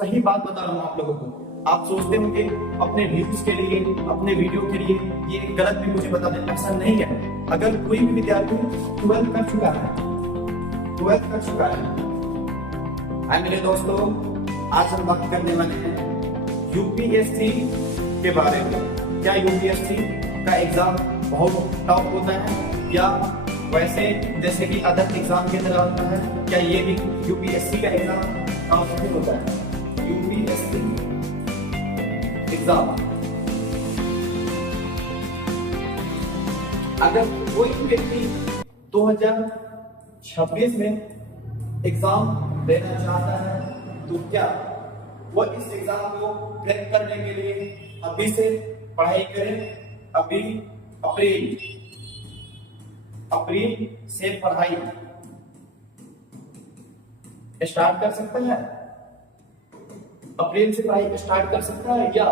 सही बात बता रहा हूँ आप लोगों को। आप सोचते होंगे अपने व्यूज के लिए, अपने वीडियो के लिए ये गलत भी मुझे बता दें, ऐसा नहीं है। अगर कोई भी विद्यार्थी 12th कर चुका है, 12th कर चुका है, हाय मेरे दोस्तों, आज हम बात करने वाले हैं यूपीएससी के बारे में। क्या यूपीएससी का एग्जाम बहुत टफ होता है या वैसे जैसे कि अदर एग्जाम की तरह होता है? क्या ये भी यूपीएससी का एग्जाम टफ नहीं होता है? यूपीएससी एग्जाम, अगर कोई व्यक्ति 2026 में एग्जाम देना चाहता है तो क्या वो इस एग्जाम को क्रैक करने के लिए अभी से पढ़ाई करें? अभी अप्रैल से पढ़ाई स्टार्ट कर सकता है? अप्रैल से पढ़ाई स्टार्ट कर सकता है या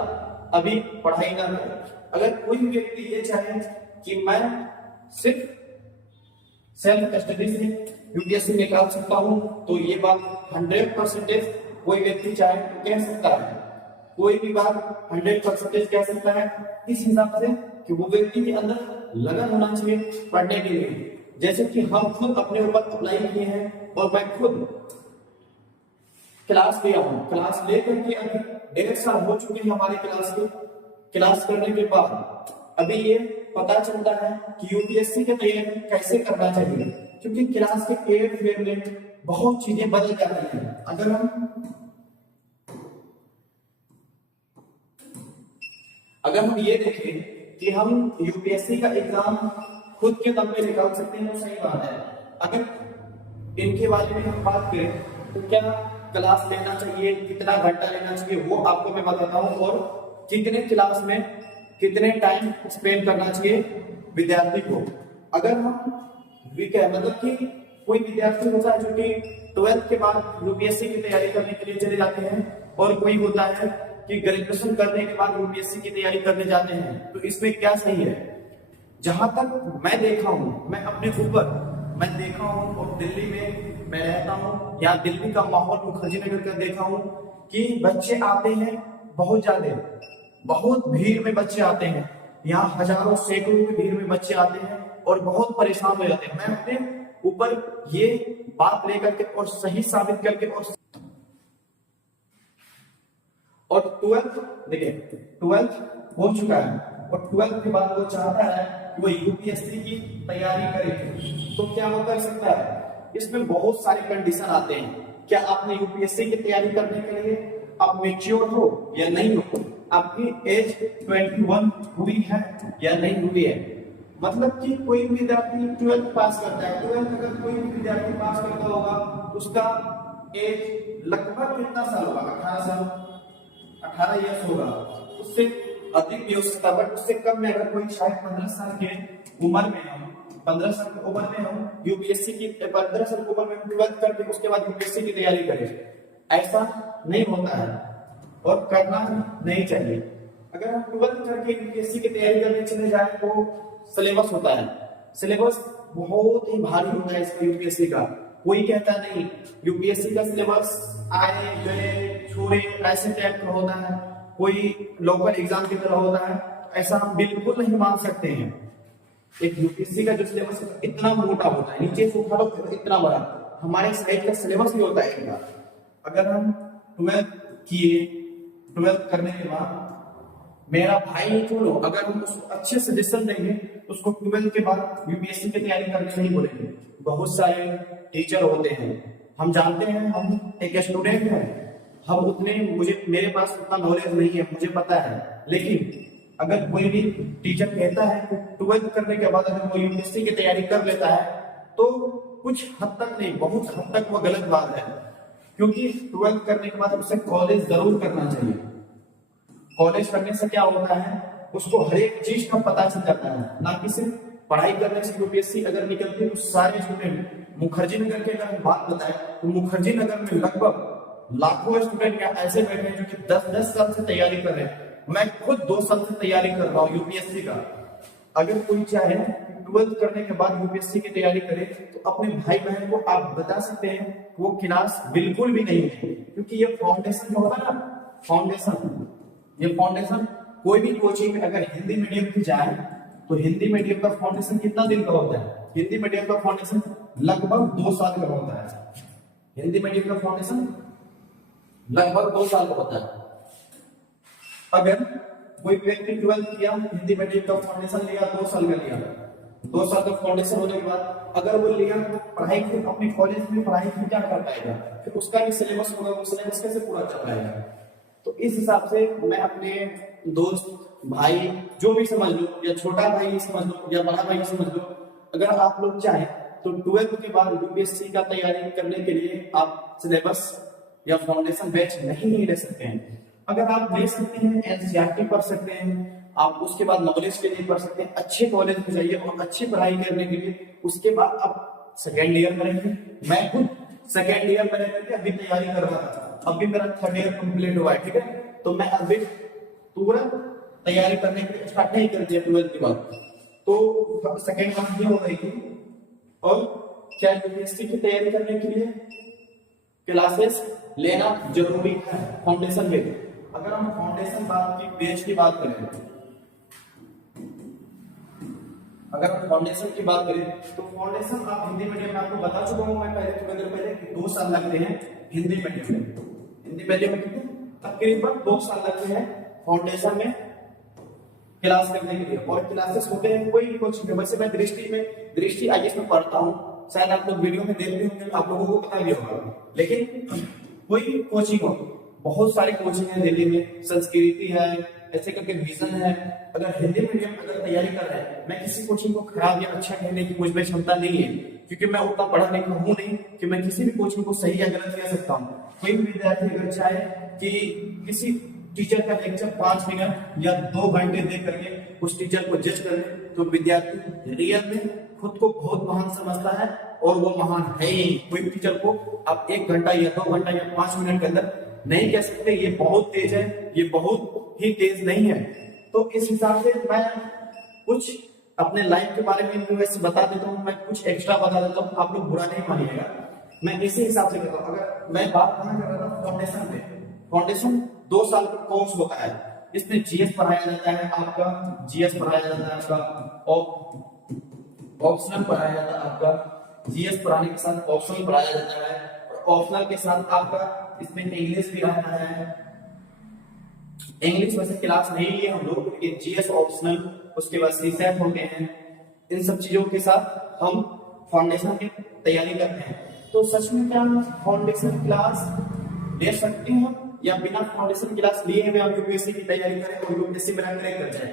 अभी पढ़ाई ना करें? अगर कोई व्यक्ति ये चाहे कि मैं सिर्फ सेल्फ स्टडी से यूपीएससी निकाल सकता हूं, तो ये बात 100% कोई व्यक्ति चाहे तो कह सकता है। कोई भी बात 100% कह सकता है इस हिसाब से कि वो व्यक्ति के अंदर लगन होना चाहिए पढ़ने के लिए। जैसे कि हम खुद अपने ऊपर अप्लाई किए हैं और मैं खुद क्लास लिया हूं, क्लास लेकर के अभी 1.5 साल हो चुके हैं हमारे क्लास करने के बाद अभी ये पता चलता है कि यूपीएससी की तैयारी कैसे करना चाहिए, क्योंकि क्लास के 1 फेयर में बहुत चीजें बदल जाती हैं। अगर हम ये देखें कि हम यूपीएससी का एग्जाम खुद के दम पे निकाल सकते हैं तो सही बात है। अगर इनके बारे में हम बात करें तो क्या क्लास लेना चाहिए, कितना घंटा लेना चाहिए, वो आपको मैं बताता हूँ, और कितने क्लास में कितने टाइम स्पेंड करना चाहिए विद्यार्थी को। अगर हम मतलब कि कोई विद्यार्थी होता है जो कि 12th के बाद यूपीएससी की तैयारी करने के लिए चले जाते हैं, और कोई होता है कि ग्रेजुएशन करने के बाद यूपीएससी की तैयारी करने जाते हैं, तो इसमें क्या सही है? जहां तक मैं देखा हूं, मैं अपने ऊपर मैं देखा हूं, और दिल्ली में मैं रहता हूं, या दिल्ली का माहौल मुखर्जी नगर का देखा हूं कि बच्चे आते हैं बहुत ज्यादा, बहुत भीड़ में बच्चे आते हैं, यहाँ हजारों सैकड़ों की भीड़ में बच्चे आते हैं और बहुत परेशान हो जाते हैं। मैं अपने ऊपर ये बात लेकर के और सही साबित करके और 12th देखिए 12th हो चुका है, और 12th के बाद वो चाहता है कि वो यूपीएससी की तैयारी करे, तो क्या वो कर सकता है? इसमें बहुत सारे कंडीशन आते हैं। क्या आपने यूपीएससी की तैयारी करने के लिए आप मेच्योर हो या नहीं हो? आपकी एज 21 हुई है या नहीं हुई है? मतलब कि कोई भी विद्यार्थी 12th पास करता है, 12th अगर कोई भी विद्यार्थी पास करता होगा तो उसका एज लगभग कितना साल होगा? 18 साल, 18 ईयर्स होगा। उससे अधिक भी हो सकता है, बट उससे कम में अगर कोई शायद 15 साल के उम्र में हम 15 साल की उम्र में हम यूपीएससी की 15 साल की उम्र में 12th करके उसके बाद यूपीएससी की तैयारी करें, ऐसा नहीं होता है और करना नहीं चाहिए। अगर हम 12th करके यूपीएससी की तैयारी करने चले जाए तो सिलेबस होता है, सिलेबस बहुत ही भारी होता है इसका यूपीएससी का। कोई कहता नहीं यूपीएससी का सिलेबस आए गए छोड़े ऐसे टाइप का होता है, कोई लोकल एग्जाम की तरह होता है, ऐसा हम बिल्कुल नहीं मान सकते हैं। एक यूपीएससी का जो सिलेबस इतना मोटा होता है, नीचे से उठाओ तो इतना बड़ा, हमारे साइड का सिलेबस ही होता है इतना। अगर हम 12th किए, 12th करने के बाद मेरा भाई नहीं छोड़ो, अगर हम उसको अच्छे सजेशन देंगे तो उसको 12th के बाद यूपीएससी की तैयारी करने नहीं बोलेंगे। बहुत सारे टीचर होते हैं, हम जानते हैं, हम एक स्टूडेंट हैं, हम मेरे पास उतना नॉलेज नहीं है, मुझे पता है, लेकिन अगर कोई भी टीचर कहता है कि 12th करने के बाद अगर वो यूपीएससी की तैयारी कर लेता है तो कुछ हद तक नहीं, बहुत हद तक वो गलत बात है, क्योंकि 12th करने के बाद उसे कॉलेज जरूर करना चाहिए। कॉलेज करने से क्या होता है, उसको हर एक चीज का पता चल जाता है, ना कि सिर्फ पढ़ाई करने से यूपीएससी अगर निकलती है तो सारे स्टूडेंट मुखर्जी नगर के अगर बात बताएं तो मुखर्जी नगर में लगभग लाखों स्टूडेंट ऐसे बैठे हैं जो कि 10-10 साल से तैयारी कर रहे हैं। मैं खुद 2 साल से तैयारी कर रहा हूँ यूपीएससी का। अगर कोई चाहे ट्वेल्थ करने के बाद यूपीएससी की तैयारी करे तो अपने भाई बहन को आप बता सकते हैं कि वो क्लास बिल्कुल भी नहीं है, क्योंकि ये फाउंडेशन जो होता है ना, ये फाउंडेशन कोई भी कोचिंग में अगर हिंदी मीडियम की जाए तो हिंदी मीडियम का फाउंडेशन कितना दिन का होता है? हिंदी मीडियम का फाउंडेशन लगभग 2 साल का होता है। हिंदी मीडियम का फाउंडेशन लगभग 2 साल का होता है। अगर कोई व्यक्ति 12th किया, हिंदी मीडियम का फाउंडेशन लिया, 2 साल का लिया, 2 साल का फाउंडेशन होने के बाद अगर वो लिया तो पढ़ाई फिर अपने कॉलेज में पढ़ाई फिर क्या कर पाएगा? फिर उसका भी सिलेबस होगा, वो सिलेबस कैसे पूरा कर पाएगा? तो इस हिसाब से मैं अपने दोस्त भाई जो भी समझ लो, या छोटा भाई समझ लो या बड़ा भाई समझ लो, अगर आप लोग चाहें तो 12th के बाद यूपीएससी का तैयारी करने के लिए आप सिलेबस या फाउंडेशन बैच नहीं ले सकते हैं। अगर आप ले सकते हैं एनसीईआरटी पढ़ सकते हैं, आप उसके बाद नॉलेज के लिए पढ़ सकते हैं, अच्छे कॉलेज में जाइए और अच्छी पढ़ाई करने के लिए उसके बाद आप सेकेंड ईयर करेंगे। मैं खुद सेकेंड ईयर में रहकर अभी तैयारी कर रहा था, अभी मेरा 3rd ईयर कंप्लीट हुआ है, ठीक है। तो मैं अभी तुरंत तैयारी करने के लिए स्टार्ट नहीं कर दिया 12th के बाद, तो सेकेंड मंथ में हो गई थी। और क्या यूपीएससी की तैयारी करने के लिए क्लासेस लेना जरूरी है फाउंडेशन के। अगर हम फाउंडेशन बात की बेस की बात करें, अगर हम फाउंडेशन की बात करें तो फाउंडेशन आप हिंदी मीडियम में, आपको बता चुका हूं मैं पहले थोड़ी देर पहले कि 2 साल लगते हैं हिंदी मीडियम में। हिंदी मीडियम में कितने? तकरीबन 2 साल लगते हैं फाउंडेशन में क्लास करने के लिए। और क्लासेस होते हैं कोई भी कोचिंग में। वैसे मैं दृष्टि आईएएस में पढ़ता हूँ, शायद आप लोग वीडियो में देख रहे होंगे, आप लोगों को पता भी होगा। लेकिन कोई भी कोचिंग हो, बहुत सारे कोचिंग है दिल्ली में, संस्कृति है, ऐसे करके विजन है। अगर हिंदी मीडियम अगर तैयारी कर रहे हैं, मैं किसी कोचिंग को खराब या अच्छा कहने की मुझ में क्षमता नहीं है, क्योंकि मैं उतना पढ़ा लिखा हूं नहीं कि मैं किसी भी कोचिंग को सही या गलत कह सकता हूँ। कोई भी विद्यार्थी अगर चाहे कि किसी टीचर का लेक्चर 5 मिनट या 2 घंटे देख करके उस टीचर को जज कर ले, तो विद्यार्थी रियल में खुद को बहुत महान समझता है और वो महान है ही। कोई टीचर को आप 1 घंटा या 2 घंटा या 5 मिनट के अंदर नहीं कह सकते ये बहुत तेज है, ये बहुत ही तेज नहीं है। तो इस हिसाब से मैं कुछ अपने लाइफ के बारे में भी वैसे बता देता हूँ, मैं कुछ एक्स्ट्रा बता देता हूँ, आप लोग बुरा नहीं मानिएगा, मैं इसी हिसाब से करता हूँ। अगर मैं बात कहाँ कर रहा था फाउंडेशन पे, फाउंडेशन 2 साल का कोर्स होता है। इसमें जीएस पढ़ाया जाता है, आपका जीएस पढ़ाया जाता है, आपका ऑप्शनल पढ़ाया जाता है, आपका जीएस पढ़ाने के साथ ऑप्शनल पढ़ाया जाता है, और ऑप्शनल के साथ आपका इसमें इंग्लिश भी रहता है। इंग्लिश वैसे क्लास नहीं लिए हम लोग, लेकिन जीएस ऑप्शनल, उसके बाद सीसेट होते हैं, इन सब चीजों के साथ हम फाउंडेशन की तैयारी करते हैं। तो सच में क्या फाउंडेशन क्लास ले सकते हैं या बिना फाउंडेशन क्लास लिए हुए हम यूपीएससी की तैयारी करें और यूपीएससी में रैंक कर जाए?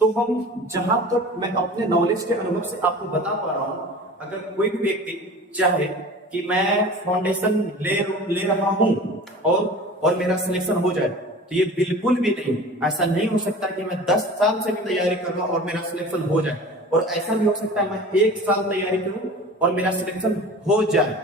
तो हम जहां तक मैं अपने नॉलेज के अनुभव से आपको बता पा रहा हूं, अगर कोई भी व्यक्ति चाहे कि मैं फाउंडेशन ले रहा हूं और मेरा सिलेक्शन हो जाए, तो ये बिल्कुल भी नहीं, ऐसा नहीं हो सकता कि मैं 10 साल से भी तैयारी कर रहा हूं और मेरा सिलेक्शन हो जाए। और ऐसा भी हो सकता है मैं 1 साल तैयारी करूं और मेरा सिलेक्शन हो जाए,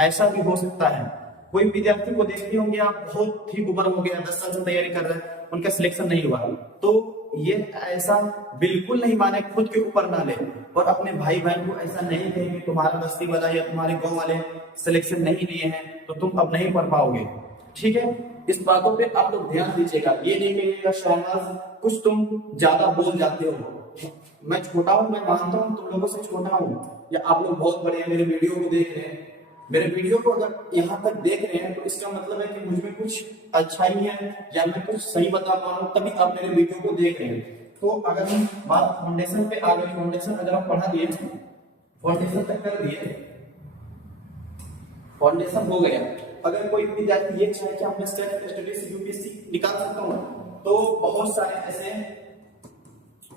ऐसा भी हो सकता है। कोई विद्यार्थी को देखते होंगे आप, बहुत ही उम्र हो गया, 10 साल से तैयारी कर रहे हैं, उनका सिलेक्शन नहीं हुआ। तो ये ऐसा बिल्कुल नहीं माने, खुद के ऊपर ना ले और अपने भाई बहन को ऐसा नहीं कहे कि तुम्हारा बस्ती वाला या तुम्हारे गांव वाले सिलेक्शन नहीं लिए हैं तो तुम अब नहीं पढ़ पाओगे, ठीक है। इस बातों पे आप लोग ध्यान दीजिएगा। ये नहीं कहिएगा शहनाज कुछ तुम ज्यादा बोल जाते हो, मैं छोटा हूं, मैं मानता हूं तुम लोगों से छोटा हूं, या आप लोग बहुत बड़े हैं, मेरे वीडियो को देख रहे हैं, मेरे वीडियो को अगर यहाँ तक देख रहे हैं तो इसका मतलब है कि मुझमें कुछ अच्छाई है या मैं कुछ सही बता पा रहा हूँ, तभी आप मेरे वीडियो को देख रहे हैं। तो अगर हम बात फाउंडेशन पे आ गए, फाउंडेशन अगर हम पढ़ा दिए, फाउंडेशन तक कर दिए, फाउंडेशन हो गया। अगर कोई विद्यार्थी ये चाहे कि मैं सेल्फ स्टडी से यूपीएससी निकाल सकता हूँ, तो बहुत सारे ऐसे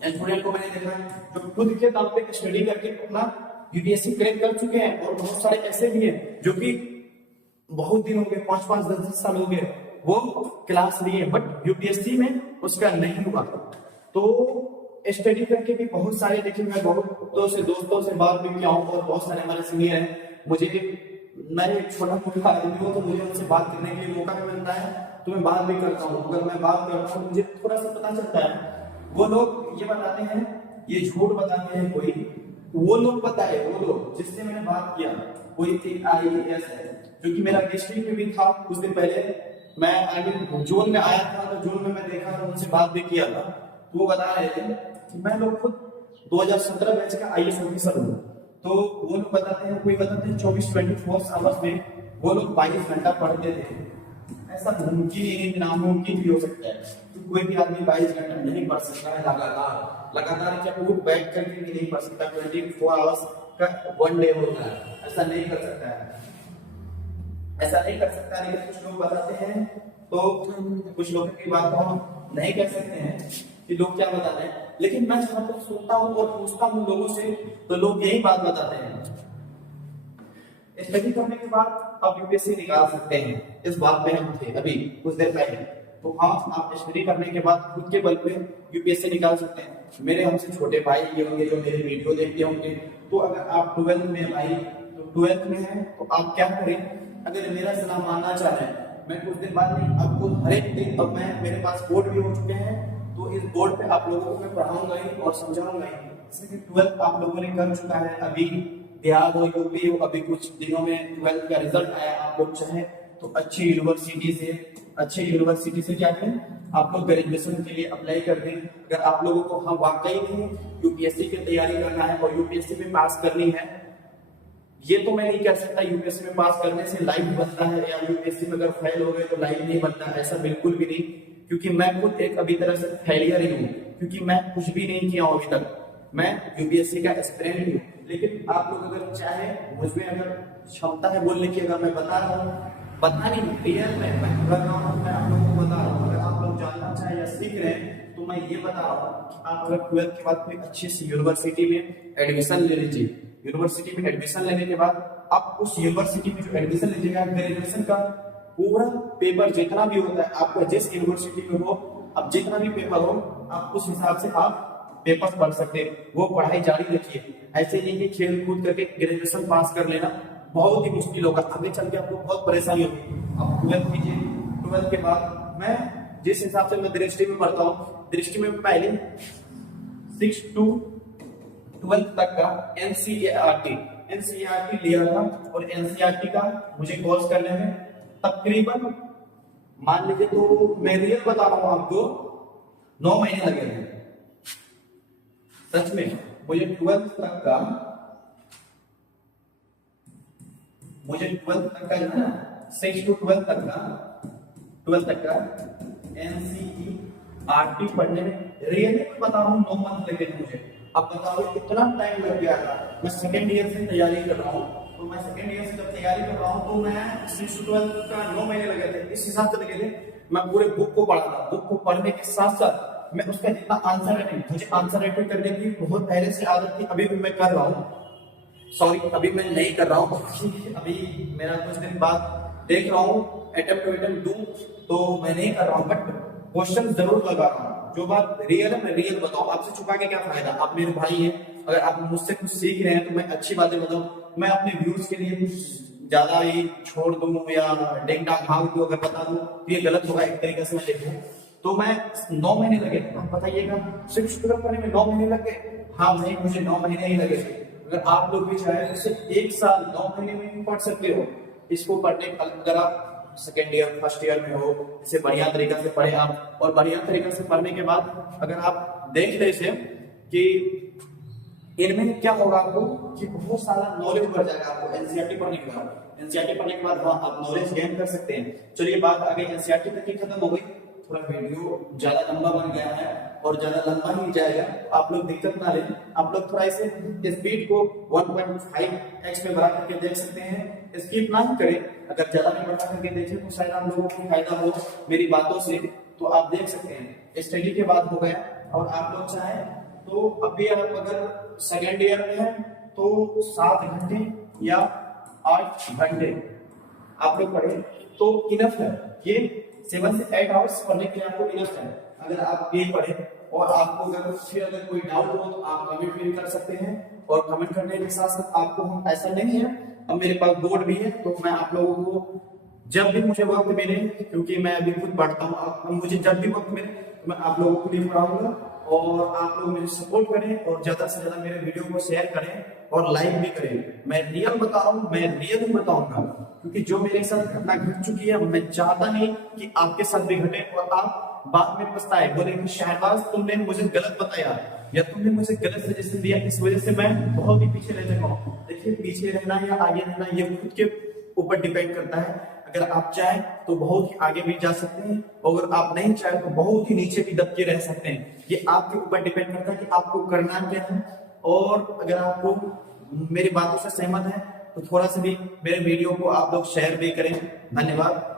स्टूडेंट को मैंने देखा है जो खुद के दम पे स्टडी करके अपना यूपीएससी क्रैक कर चुके हैं, और बहुत सारे ऐसे भी हैं जो कि बहुत दिन हो गए, 5-5, 10-10 साल हो गए, वो क्लास लिए बट यूपीएससी में उसका नहीं हुआ। तो स्टडी करके भी बहुत सारे, देखिए मैं बहुत दोस्तों से बात भी किया हूँ और बहुत सारे हमारे सीनियर हैं, मैं एक छोटा मोटा आदमी हूँ तो मुझे उनसे बात करने के लिए मौका भी मिलता है, तो मैं बात भी करता हूँ। अगर मैं बात करता हूँ मुझे थोड़ा सा पता चलता है, वो लोग ये बताते हैं ये झूठ बताते हैं कोई, वो लोग बताए, वो लोग जिससे मैंने बात किया, कोई एक IAS है जो कि मेरा डिस्ट्रिक्ट में भी था कुछ दिन पहले, मैं आई मीन जोन में आया था, तो जोन में मैं देखा था, उनसे बात भी किया था, तो वो बता रहे थे कि मैं लोग खुद 2017 बैच का IAS ऑफिसर हूँ। तो वो लोग बताते हैं, कोई बताते हैं 24 आवर्स में वो लोग 22 घंटा पढ़ते थे। ऐसा मुमकिन ही नहीं, नामुमकिन भी हो सकता है, तो कोई भी आदमी 22 घंटा नहीं पढ़ सकता है लगातार क्या उठ बैठ करके भी नहीं पढ़ सकता। 24 आवर्स का 1 डे होता है, ऐसा नहीं कर सकता है, ऐसा नहीं कर सकता। लेकिन कुछ लोग बताते हैं, तो कुछ लोगों की बात को हम नहीं कह सकते हैं कि लोग क्या बताते हैं, लेकिन मैं जहां तक सुनता हूँ और पूछता हूँ लोगों से, तो लोग यही बात बताते हैं, स्टडी करने के बाद आप यूपीएससी निकाल सकते हैं। इस बात पे हम थे अभी कुछ देर पहले, तो हाँ, आप स्टडी करने के बाद खुद के बल पे यूपीएससी निकाल सकते हैं। मेरे हमसे छोटे भाई ये होंगे जो मेरे वीडियो देखते होंगे, तो अगर आप 12th में भाई, तो 12th में है तो आप क्या करें, अगर मेरा सलाह मानना चाह रहे हैं, मैं कुछ दिन बाद नहीं, आपको हर एक दिन, अब मैं मेरे पास बोर्ड भी हो चुके हैं, तो इस बोर्ड पे आप लोगों को मैं पढ़ाऊंगा ही और समझाऊंगा ही। जैसे कि 12th आप लोगों ने कर चुका है, अभी बिहार हो, यूपी हो, अभी कुछ दिनों में 12th का रिजल्ट आया, आप लोग चाहे तो अच्छी यूनिवर्सिटी से क्या करें, आप लोग ग्रेजुएशन के लिए अप्लाई कर दें। अगर आप लोगों को हाँ वाकई में यूपीएससी की तैयारी करना है और यूपीएससी में पास करनी है, ये तो मैं नहीं कह सकता यूपीएससी में पास करने से लाइफ बनता है, या यूपीएससी में अगर फेल हो गए तो लाइफ नहीं बनता, ऐसा बिल्कुल भी नहीं, क्योंकि मैं खुद एक अभी तरह से फेलियर ही हूँ, क्योंकि मैं कुछ भी नहीं किया हूँ अभी तक, मैं यूपीएससी का एस्पिरेंट ही हूँ। लेकिन आप लोग अगर चाहे, मुझमें अगर क्षमता है बोलने की, अगर मैं बता रहा हूँ, पता नहीं रियल में मैं कर रहा हूँ, मैं आप लोगों को बता रहा हूँ, अगर आप लोग जानना चाहे या सीख रहे हैं, तो मैं ये बता रहा हूँ कि आप अगर 12th के बाद कोई अच्छी सी यूनिवर्सिटी में एडमिशन ले लीजिए। यूनिवर्सिटी में एडमिशन लेने के बाद आप उस यूनिवर्सिटी में जो एडमिशन लीजिएगा, ग्रेजुएशन का पूरा पेपर जितना भी होता है, आपका जिस यूनिवर्सिटी में हो, अब जितना भी पेपर हो, आप उस हिसाब से आप पेपर पढ़ सकते हैं, वो पढ़ाई जारी रखिए। ऐसे नहीं कि खेल कूद करके ग्रेजुएशन पास कर लेना बहुत ही मुश्किल होगा, आगे चल के आपको बहुत परेशानी होगी। अब 12th कीजिए, 12th के बाद मैं जिस हिसाब से मैं दृष्टि में पढ़ता हूँ, दृष्टि में पहले 6 to 12th तक का एनसीईआरटी लिया था, और एनसीईआरटी का मुझे कोर्स करने में तकरीबन मान लीजिए, तो मैं रियल बता रहा हूँ आपको, 9 महीने लगे थे सच में। मुझे 12th तक का जो है ना, 6 to 12th तक का एनसीईआरटी पढ़ने में रियली बता रहा हूँ 9 मंथ लगे थे मुझे। अब बताओ कितना टाइम लग गया था। मैं सेकेंड ईयर से तैयारी कर रहा हूँ, तो मैं सेकेंड ईयर से जब तैयारी कर रहा हूँ, तो मैं 6 to 12 का 9 महीने लगे थे, इस हिसाब से लगे थे। मैं पूरे बुक को पढ़ा था, बुक को पढ़ने के साथ साथ मैं उसका जितना आंसर राइटिंग, मुझे आंसर राइटिंग करने की बहुत पहले से आदत थी, अभी भी मैं कर रहा हूँ, सॉरी अभी मैं नहीं कर रहा हूँ, अभी मेरा कुछ दिन बाद देख रहा हूँ अटेम्प्ट दूं, तो मैं नहीं कर रहा हूँ, बट क्वेश्चन जरूर लगा रहा हूँ। जो बात रियल है मैं रियल बताऊँ, आपसे छुपा के क्या फायदा, आप मेरे भाई हैं, अगर आप मुझसे कुछ सीख रहे हैं तो मैं अच्छी बातें बताऊँ। मैं अपने व्यूज के लिए कुछ ज्यादा ही छोड़ दूं या डेंग डांग भाग दूं, अगर बता दूं तो ये गलत होगा, एक तरीके से मैं देखूं। तो मैं 9 महीने लगे, आप बताइएगा सिर्फ शुक्र करने में 9 महीने लगे? हाँ भाई, मुझे 9 महीने ही लगे। अगर आप लोग भी चाहे तो सिर्फ 1 साल 9 महीने में भी पढ़ सकते हो इसको। पढ़ने अगर आप सेकेंड ईयर फर्स्ट ईयर में हो, इसे बढ़िया तरीका से पढ़े आप, और बढ़िया तरीका से पढ़ने के बाद अगर आप देख ले इसे कि इनमें क्या होगा आपको, कि बहुत सारा नॉलेज बढ़ जाएगा आपको एनसीईआरटी पढ़ने के बाद। एनसीईआरटी पढ़ने के बाद आप नॉलेज गेन कर सकते हैं। चलिए बात आगे एनसीईआरटी तक ही खत्म हो गई, थोड़ा वीडियो ज्यादा लंबा बन गया है और ज्यादा लंबा ही जाएगा, आप लोग दिक्कत ना लें। आप लोग थोड़ा इसे स्पीड को 1.5x में बढ़ा करके देख सकते हैं, स्किप ना ही करें। अगर ज्यादा में बढ़ा करके देखें तो शायद आप लोगों को फायदा हो मेरी बातों से, तो आप देख सकते हैं। स्टडी के बाद हो गया, और आप लोग चाहें तो अभी आप अगर सेकेंड ईयर में है तो 7 घंटे या 8 घंटे आप लोग पढ़े तो इनफ है। ये 7 से 8 आवर्स पढ़ने के लिए आपको इनफ है। अगर आप ये पढ़े और आपको अगर कोई डाउट हो तो आप कमेंट भी कर सकते हैं, और कमेंट करने के साथ साथ आपको हम ऐसा नहीं है, अब मेरे पास बोर्ड भी है, तो मैं आप लोगों को जब भी मुझे वक्त मिले, क्योंकि मैं अभी खुद पढ़ता हूँ, मुझे जब भी वक्त मिले तो मैं आप लोगों को भी पढ़ाऊंगा और आप लोग मुझे सपोर्ट करें और ज्यादा से ज्यादा मेरे वीडियो को शेयर करें और लाइक भी करें। मैं रियल बता रहा हूँ, मैं रियल ही बताऊंगा, क्योंकि जो मेरे साथ घटना घट चुकी है मैं चाहता नहीं कि आपके साथ भी घटे और आप बाद में पछताए, बोले कि शहबाज तुमने मुझे गलत बताया या तुमने मुझे गलत सजेशन दिया, इस वजह से मैं बहुत ही पीछे रह चुका हूँ। देखिए, पीछे रहना या आगे रहना ये खुद के ऊपर डिपेंड करता है। अगर आप चाहें तो बहुत ही आगे भी जा सकते हैं, और अगर आप नहीं चाहें तो बहुत ही नीचे भी दब के रह सकते हैं। ये आपके ऊपर डिपेंड करता है कि आपको करना क्या है। और अगर आपको मेरी बातों से सहमत है तो थोड़ा सा भी मेरे वीडियो को आप लोग शेयर भी करें। धन्यवाद।